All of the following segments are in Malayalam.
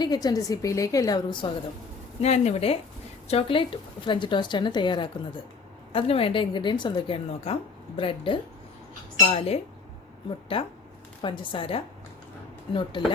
ഫാമിലി കിച്ചൺ റെസിപ്പിയിലേക്ക് എല്ലാവർക്കും സ്വാഗതം. ഞാനിവിടെ ചോക്ലേറ്റ് ഫ്രഞ്ച് ടോസ്റ്റാണ് തയ്യാറാക്കുന്നത്. അതിന് വേണ്ട ഇൻഗ്രീഡിയൻസ് എന്തൊക്കെയാണെന്ന് നോക്കാം. ബ്രെഡ്, പാല്, മുട്ട, പഞ്ചസാര, ന്യൂട്ടെല്ല,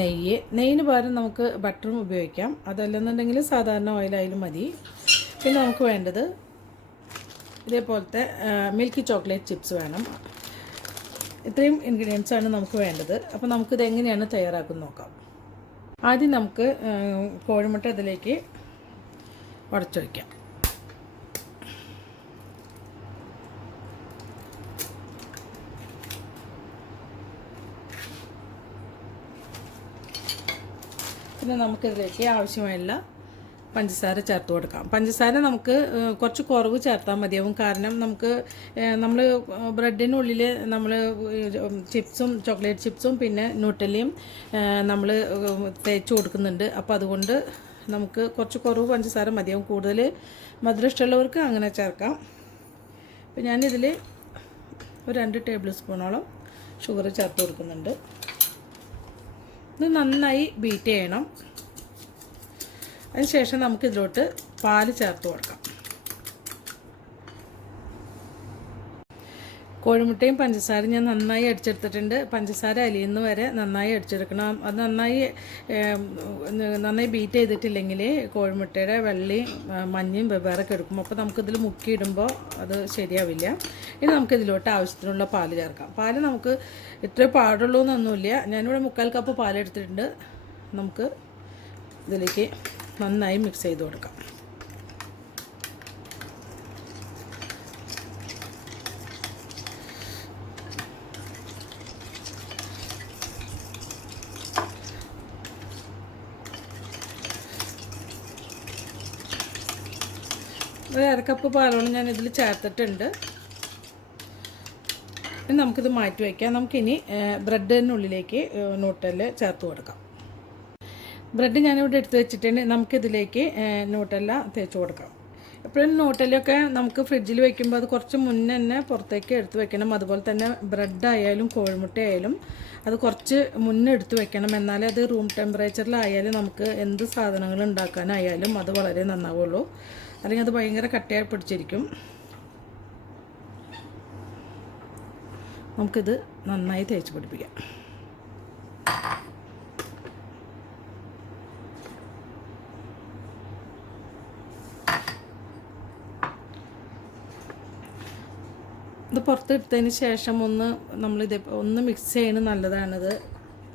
നെയ്യിന് പകരം നമുക്ക് ബട്ടറും ഉപയോഗിക്കാം. അതല്ലെന്നുണ്ടെങ്കിൽ സാധാരണ ഓയിലായാലും മതി. പിന്നെ നമുക്ക് വേണ്ടത് ഇതേപോലത്തെ മിൽക്കി ചോക്ലേറ്റ് ചിപ്സ് വേണം. ഇത്രയും ഇൻഗ്രീഡിയൻസാണ് നമുക്ക് വേണ്ടത്. അപ്പോൾ നമുക്കിത് എങ്ങനെയാണ് തയ്യാറാക്കുന്നത് നോക്കാം. ആദ്യം നമുക്ക് കോഴിമുട്ട ഇതിലേക്ക് ഉടച്ചു വയ്ക്കാം. പിന്നെ നമുക്കിതിലേക്ക് ആവശ്യമായുള്ള പഞ്ചസാര ചേർത്ത് കൊടുക്കാം. പഞ്ചസാര നമുക്ക് കുറച്ച് കുറവ് ചേർത്താൽ മതിയാവും. കാരണം നമ്മൾ ബ്രെഡിനുള്ളിൽ നമ്മൾ ചിപ്സും ചോക്ലേറ്റ് ചിപ്സും പിന്നെ ന്യൂട്ടെല്ലയും നമ്മൾ തേച്ച് കൊടുക്കുന്നുണ്ട്. അപ്പോൾ അതുകൊണ്ട് നമുക്ക് കുറച്ച് കുറവ് പഞ്ചസാര മതിയാവും. കൂടുതൽ മധുരം ഇഷ്ടമുള്ളവർക്ക് അങ്ങനെ ചേർക്കാം. അപ്പോൾ ഞാനിതിൽ ഒരു 2 ടേബിൾ സ്പൂണോളം ഷുഗർ ചേർത്ത് കൊടുക്കുന്നുണ്ട്. ഇത് നന്നായി ബീറ്റ് ചെയ്യണം. അതിനുശേഷം നമുക്കിതിലോട്ട് പാല് ചേർത്ത് കൊടുക്കാം. കോഴിമുട്ടയും പഞ്ചസാരയും ഞാൻ നന്നായി അടിച്ചെടുത്തിട്ടുണ്ട്. പഞ്ചസാര അലിയുന്ന വരെ നന്നായി അടിച്ചെടുക്കണം. അത് നന്നായി ബീറ്റ് ചെയ്തിട്ടില്ലെങ്കിൽ കോഴിമുട്ടയുടെ വെള്ളയും മഞ്ഞയും വെവ്വേറൊക്കെ എടുക്കും. അപ്പോൾ നമുക്കിതിൽ മുക്കിയിടുമ്പോൾ അത് ശരിയാവില്ല. ഇനി നമുക്കിതിലോട്ട് ആവശ്യത്തിനുള്ള പാല് ചേർക്കാം. പാല് നമുക്ക് ഇത്രേ പാടുള്ളൂ എന്നൊന്നുമില്ല. ഞാനിവിടെ 3/4 കപ്പ് പാലെടുത്തിട്ടുണ്ട്. നമുക്ക് ഇതിലേക്ക് നന്നായി മിക്സ് ചെയ്ത് കൊടുക്കാം. ഒരു 1/2 കപ്പ് പാലോളം ഞാൻ ഇതിൽ ചേർത്തിട്ടുണ്ട്. ഇനി നമുക്കിത് മാറ്റി വയ്ക്കാം. നമുക്കിനി ബ്രെഡിനുള്ളിലേക്ക് ന്യൂട്ടെല്ല ചേർത്ത് കൊടുക്കാം. ബ്രെഡ് ഞാനിവിടെ എടുത്ത് വെച്ചിട്ടുണ്ട്. നമുക്കിതിലേക്ക് ന്യൂട്ടെല്ല തേച്ച് കൊടുക്കാം. എപ്പോഴും ന്യൂട്ടെല്ലയൊക്കെ നമുക്ക് ഫ്രിഡ്ജിൽ വയ്ക്കുമ്പോൾ അത് കുറച്ച് മുന്നേ തന്നെ പുറത്തേക്ക് എടുത്ത് വെക്കണം. അതുപോലെ തന്നെ ബ്രെഡായാലും കോഴിമുട്ടയായാലും അത് കുറച്ച് മുന്നേ എടുത്ത് വെക്കണം. എന്നാലേ അത് റൂം ടെമ്പറേച്ചറിലായാലും നമുക്ക് എന്ത് സാധനങ്ങൾ ഉണ്ടാക്കാനായാലും അത് വളരെ നന്നാവുള്ളൂ. അല്ലെങ്കിൽ അത് ഭയങ്കര കട്ടയായി പിടിച്ചിരിക്കും. നമുക്കിത് നന്നായി തേച്ച് പിടിപ്പിക്കാം. ഇത് പുറത്തെടുത്തതിന് ശേഷം ഒന്ന് മിക്സ് ചെയ്യുന്നത് നല്ലതാണിത്.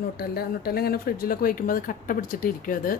ന്യൂട്ടെല്ല ഇങ്ങനെ ഫ്രിഡ്ജിലൊക്കെ വയ്ക്കുമ്പോൾ അത് കട്ട പിടിച്ചിട്ടിരിക്കും. അത്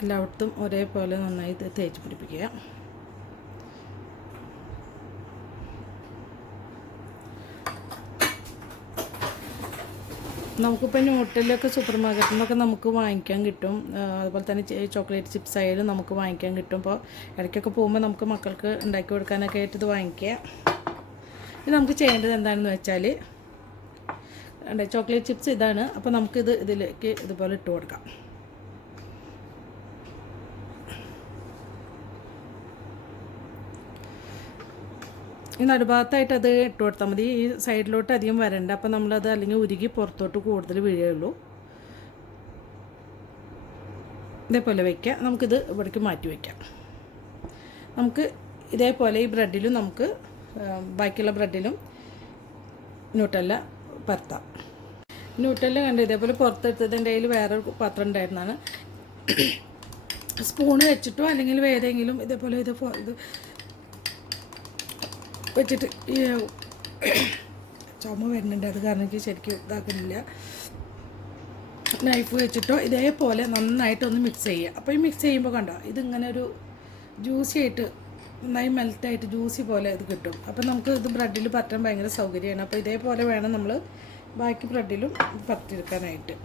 എല്ലായിടത്തും ഒരേപോലെ നന്നായി തേച്ച് പിടിപ്പിക്കുക. നമുക്കിപ്പോൾ ന്യൂട്ടെല്ലയൊക്കെ സൂപ്പർ മാർക്കറ്റിൽ നിന്നൊക്കെ നമുക്ക് വാങ്ങിക്കാൻ കിട്ടും. അതുപോലെ തന്നെ ചോക്ലേറ്റ് ചിപ്സ് ആയാലും നമുക്ക് വാങ്ങിക്കാൻ കിട്ടും. അപ്പോൾ ഇടയ്ക്കൊക്കെ പോകുമ്പോൾ നമുക്ക് മക്കൾക്ക് ഉണ്ടാക്കി കൊടുക്കാനൊക്കെ ആയിട്ട് ഇത് വാങ്ങിക്കുക. ഇത് നമുക്ക് ചെയ്യേണ്ടത് എന്താണെന്ന് വെച്ചാൽ ചോക്ലേറ്റ് ചിപ്സ് ഇതാണ്. അപ്പോൾ നമുക്കിത് ഇതിലേക്ക് ഇതുപോലെ ഇട്ട് കൊടുക്കാം. ഈ നടുഭാഗത്തായിട്ട് അത് ഇട്ട് കൊടുത്താൽ മതി. ഈ സൈഡിലോട്ട് അധികം വരണ്ട. അപ്പോൾ നമ്മളത് അല്ലെങ്കിൽ ഉരുകി പുറത്തോട്ട് കൂടുതൽ വീഴുകയുള്ളൂ. ഇതേപോലെ വയ്ക്കുക. നമുക്കിത് ഇവിടേക്ക് മാറ്റി വയ്ക്കാം. നമുക്ക് ഇതേപോലെ ഈ ബ്രെഡിലും നമുക്ക് ബാക്കിയുള്ള ബ്രെഡിലും ന്യൂട്ടെല്ല പരത്താം. ന്യൂട്ടെല്ല കണ്ട് ഇതേപോലെ പുറത്തെടുത്തത് എൻ്റെ കയ്യിൽ വേറൊരു പാത്രം ഉണ്ടായിരുന്നാണ്. സ്പൂണ് വെച്ചിട്ടോ അല്ലെങ്കിൽ ഏതെങ്കിലും ഇതേപോലെ ഇത് വെച്ചിട്ട് ചുമ വരുന്നുണ്ട്. അത് കാരണം എനിക്ക് ശരിക്കും ഇതാക്കുന്നില്ല. നൈഫ് വെച്ചിട്ടോ ഇതേപോലെ നന്നായിട്ടൊന്ന് മിക്സ് ചെയ്യുക. അപ്പോൾ ഈ മിക്സ് ചെയ്യുമ്പോൾ കണ്ടോ ഇതിങ്ങനെ ഒരു ജ്യൂസി ആയിട്ട് നന്നായി മെൽറ്റായിട്ട് ജ്യൂസി പോലെ ഇത് കിട്ടും. അപ്പോൾ നമുക്ക് ഇത് ബ്രെഡിൽ പറ്റാൻ ഭയങ്കര സൗകര്യമാണ്. അപ്പോൾ ഇതേപോലെ വേണം നമ്മൾ ബാക്കി ബ്രെഡിലും പരത്തിയെടുക്കാനായിട്ട്.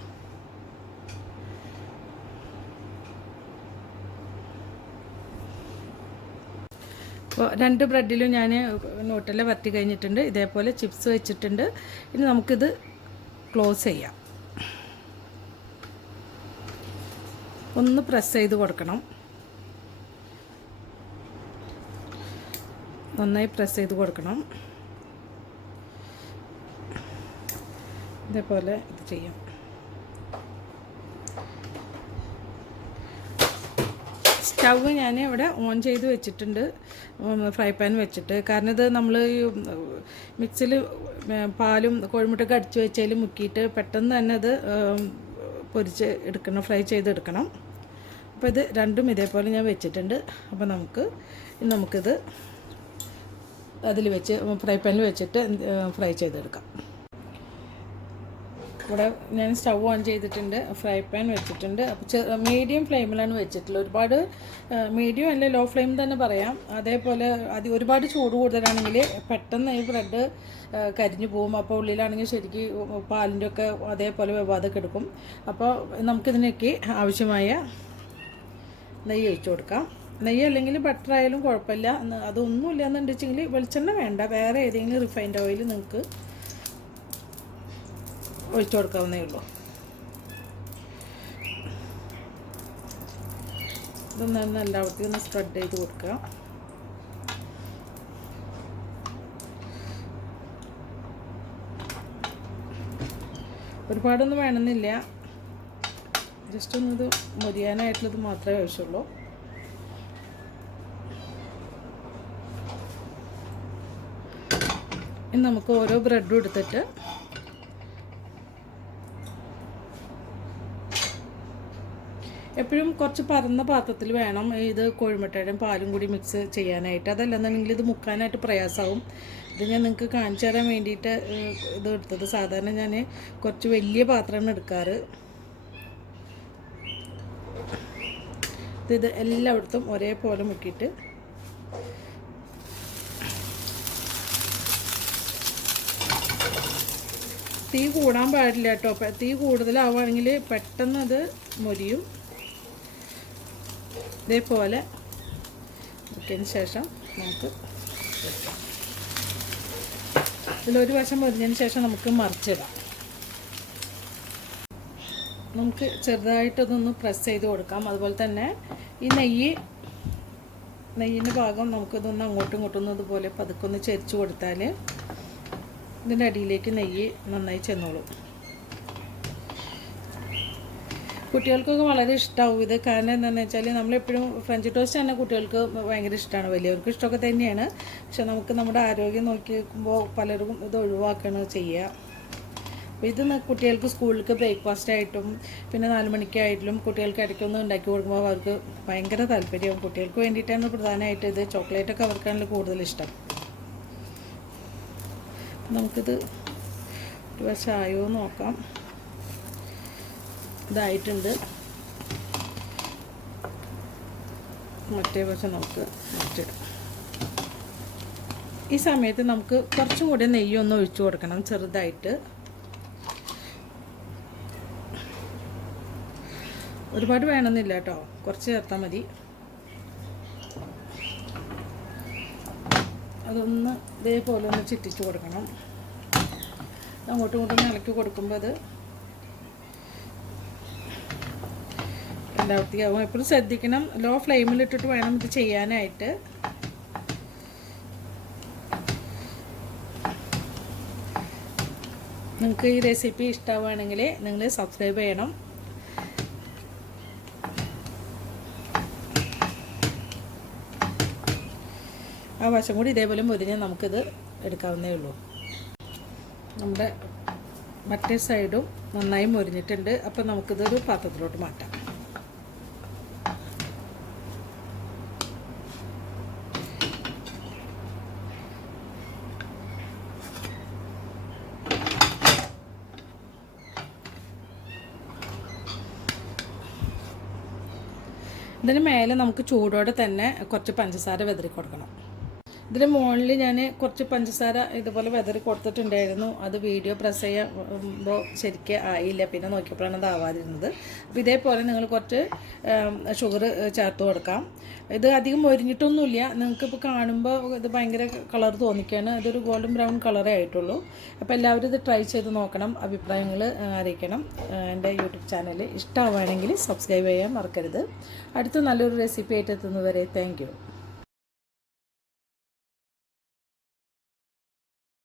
അപ്പോൾ 2 ബ്രെഡിലും ഞാൻ ന്യൂട്ടെല്ല പരത്തി കഴിഞ്ഞിട്ടുണ്ട്. ഇതേപോലെ ചിപ്സ് വെച്ചിട്ടുണ്ട്. ഇനി നമുക്കിത് ക്ലോസ് ചെയ്യാം. ഒന്ന് പ്രസ് ചെയ്ത് കൊടുക്കണം. നന്നായി പ്രസ് ചെയ്ത് കൊടുക്കണം. ഇതേപോലെ ഇത് ചെയ്യാം. സ്റ്റവ് ഞാൻ ഇവിടെ ഓൺ ചെയ്ത് വെച്ചിട്ടുണ്ട്, ഫ്രൈ പാൻ വെച്ചിട്ട്. കാരണം ഇത് നമ്മൾ മിക്സിയിൽ പാലും കോഴിമുട്ടൊക്കെ അടിച്ച് വെച്ചതിൽ മുക്കിയിട്ട് പെട്ടെന്ന് തന്നെ അത് പൊരിച്ച് എടുക്കണം, ഫ്രൈ ചെയ്തെടുക്കണം. അപ്പോൾ ഇത് രണ്ടും ഇതേപോലെ ഞാൻ വെച്ചിട്ടുണ്ട്. അപ്പോൾ നമുക്കിത് അതിൽ വെച്ച് ഫ്രൈ പാനിൽ വെച്ചിട്ട് ഫ്രൈ ചെയ്തെടുക്കാം. ഇവിടെ ഞാൻ സ്റ്റവ് ഓൺ ചെയ്തിട്ടുണ്ട്, ഫ്രൈ പാൻ വെച്ചിട്ടുണ്ട്. അപ്പോൾ മീഡിയം ഫ്ലെയിമിലാണ് വെച്ചിട്ടുള്ളത്. ഒരുപാട് മീഡിയം അല്ല, ലോ ഫ്ലെയിം തന്നെ പറയാം. അതേപോലെ ഒരുപാട് ചൂട് കൂടുതലാണെങ്കിൽ പെട്ടെന്ന് ഈ ബ്രെഡ് കരിഞ്ഞു പോകും. അപ്പോൾ ഉള്ളിലാണെങ്കിൽ ശരിക്കും പാലിൻ്റെ ഒക്കെ അതേപോലെ വെവാതൊക്കെ എടുക്കും. അപ്പോൾ നമുക്കിതിനൊക്കെ ആവശ്യമായ നെയ്യ് ഒഴിച്ചു കൊടുക്കാം. നെയ്യ് അല്ലെങ്കിൽ ബട്ടർ ആയാലും കുഴപ്പമില്ല. അതൊന്നുമില്ല എന്നുണ്ടെച്ചെങ്കിൽ വെളിച്ചെണ്ണ വേണ്ട, വേറെ ഏതെങ്കിലും റിഫൈൻഡ് ഓയിൽ നിങ്ങൾക്ക് ഒഴിച്ചു കൊടുക്കാവുന്നേ ഉള്ളൂ. ഇതൊന്നും എല്ലാവർക്കും ഒന്ന് സ്പ്രെഡ് ചെയ്ത് കൊടുക്കുക. ഒരുപാടൊന്നും വേണമെന്നില്ല, ജസ്റ്റ് ഒന്നത് മൊരിയാനായിട്ടുള്ളത് മാത്രമേ ആവശ്യമുള്ളൂ. ഇനി നമുക്ക് ഓരോ ബ്രെഡും എടുത്തിട്ട് എപ്പോഴും കുറച്ച് പരന്ന പാത്രത്തിൽ വേണം ഇത് കോഴിമുട്ടയുടെയും പാലും കൂടി മിക്സ് ചെയ്യാനായിട്ട്. അതല്ലെന്നുണ്ടെങ്കിൽ ഇത് മുക്കാനായിട്ട് പ്രയാസമാവും. ഇത് ഞാൻ നിങ്ങൾക്ക് കാണിച്ചു തരാൻ വേണ്ടിയിട്ട് ഇത് എടുത്തത്. സാധാരണ ഞാൻ കുറച്ച് വലിയ പാത്രമാണ് എടുക്കാറ്. ഇത് എല്ലായിടത്തും ഒരേപോലെ മുക്കിയിട്ട് തീ കൂടാൻ പാടില്ല കേട്ടോ. തീ കൂടുതലാവുകയാണെങ്കിൽ പെട്ടെന്ന് അത് മൊരിയും. ഇതേപോലെ മുക്കിയതിന് ശേഷം നമുക്ക് ഇതിലൊരു വശം മൊരിഞ്ഞതിന് ശേഷം നമുക്ക് മറിച്ചിടാം. നമുക്ക് ചെറുതായിട്ടതൊന്ന് പ്രസ് ചെയ്ത് കൊടുക്കാം. അതുപോലെ തന്നെ ഈ നെയ്യിൻ്റെ ഭാഗം നമുക്കിതൊന്ന് അങ്ങോട്ടും ഇങ്ങോട്ടും ഇതുപോലെ പതുക്കൊന്ന് ചെരിച്ച് കൊടുത്താൽ ഇതിൻ്റെ അടിയിലേക്ക് നെയ്യ് നന്നായി ചെന്നോളും. കുട്ടികൾക്കൊക്കെ വളരെ ഇഷ്ടമാവും ഇത്. കാരണം എന്താണെന്ന് വെച്ചാൽ നമ്മളെപ്പോഴും ഫ്രഞ്ച് ടോസ്റ്റ് തന്നെ കുട്ടികൾക്ക് ഭയങ്കര ഇഷ്ടമാണ്, വലിയവർക്ക് ഇഷ്ടമൊക്കെ തന്നെയാണ്. പക്ഷെ നമുക്ക് നമ്മുടെ ആരോഗ്യം നോക്കി നോക്കുമ്പോൾ പലരും ഇത് ഒഴിവാക്കുകയാണ് ചെയ്യുക. അപ്പോൾ ഇത് കുട്ടികൾക്ക് സ്കൂളിലേക്ക് ബ്രേക്ക്ഫാസ്റ്റ് ആയിട്ടും പിന്നെ 4 മണിക്കായിട്ടും കുട്ടികൾക്ക് ഇടയ്ക്കൊന്ന് ഉണ്ടാക്കി കൊടുക്കുമ്പോൾ അവർക്ക് ഭയങ്കര താല്പര്യവും. കുട്ടികൾക്ക് വേണ്ടിയിട്ടാണ് പ്രധാനമായിട്ട് ഇത്. ചോക്ലേറ്റൊക്കെ അവർക്കാണല്ലോ കൂടുതൽ ഇഷ്ടം. നമുക്കിത് ഒരു വശമായോ നോക്കാം. ഇതായിട്ടുണ്ട്. മറ്റേ വശം നമുക്ക് മാറ്റിയിടാം. ഈ സമയത്ത് നമുക്ക് കുറച്ചും കൂടി നെയ്യൊന്ന് ഒഴിച്ചു കൊടുക്കണം, ചെറുതായിട്ട്. ഒരുപാട് വേണമെന്നില്ല കേട്ടോ, കുറച്ച് ചേർത്താൽ മതി. അതൊന്ന് ഇതേപോലെ ഒന്ന് ചുറ്റിച്ച് കൊടുക്കണം. അങ്ങോട്ടും ഇങ്ങോട്ടും ഇളക്കി കൊടുക്കുമ്പോൾ അത് എല്ലാവർക്കും എപ്പോഴും ശ്രദ്ധിക്കണം. ലോ ഫ്ലെയിമിലിട്ടിട്ട് വേണം ഇത് ചെയ്യാനായിട്ട്. നിങ്ങൾക്ക് ഈ റെസിപ്പി ഇഷ്ടമാവുകയാണെങ്കിൽ നിങ്ങൾ സബ്സ്ക്രൈബ് ചെയ്യണം. ആ വശം കൂടി ഇതേപോലെ മുരിഞ്ഞ് നമുക്കിത് എടുക്കാവുന്നേ ഉള്ളൂ. നമ്മുടെ മറ്റേ സൈഡും നന്നായി മുരിഞ്ഞിട്ടുണ്ട്. അപ്പം നമുക്കിതൊരു പാത്രത്തിലോട്ട് മാറ്റാം. ഇതിന് മേലെ നമുക്ക് ചൂടോടെ തന്നെ കുറച്ച് പഞ്ചസാര വിതറി കൊടുക്കണം. ഇതിന് മുകളിൽ ഞാൻ കുറച്ച് പഞ്ചസാര ഇതുപോലെ വിതറി കൊടുത്തിട്ടുണ്ടായിരുന്നു. അത് വീഡിയോ പ്രസ് ചെയ്യുമ്പോൾ ശരിക്കും ആയില്ല, പിന്നെ നോക്കിയപ്പോഴാണ് അത് ആവാതിരുന്നത്. അപ്പോൾ ഇതേപോലെ നിങ്ങൾ കുറച്ച് ഷുഗർ ചേർത്ത് കൊടുക്കാം. ഇത് അധികം മൊരിഞ്ഞിട്ടൊന്നുമില്ല. നിങ്ങൾക്കിപ്പോൾ കാണുമ്പോൾ ഇത് ഭയങ്കര കളർ തോന്നിക്കുകയാണ്. ഇതൊരു ഗോൾഡൻ ബ്രൗൺ കളറേ ആയിട്ടുള്ളൂ. അപ്പോൾ എല്ലാവരും ഇത് ട്രൈ ചെയ്ത് നോക്കണം, അഭിപ്രായങ്ങൾ അറിയിക്കണം. എൻ്റെ യൂട്യൂബ് ചാനൽ ഇഷ്ടമാവുകയാണെങ്കിൽ സബ്സ്ക്രൈബ് ചെയ്യാൻ മറക്കരുത്. അടുത്ത നല്ലൊരു റെസിപ്പി ആയിട്ട് എത്തുന്നവരെ താങ്ക് യു.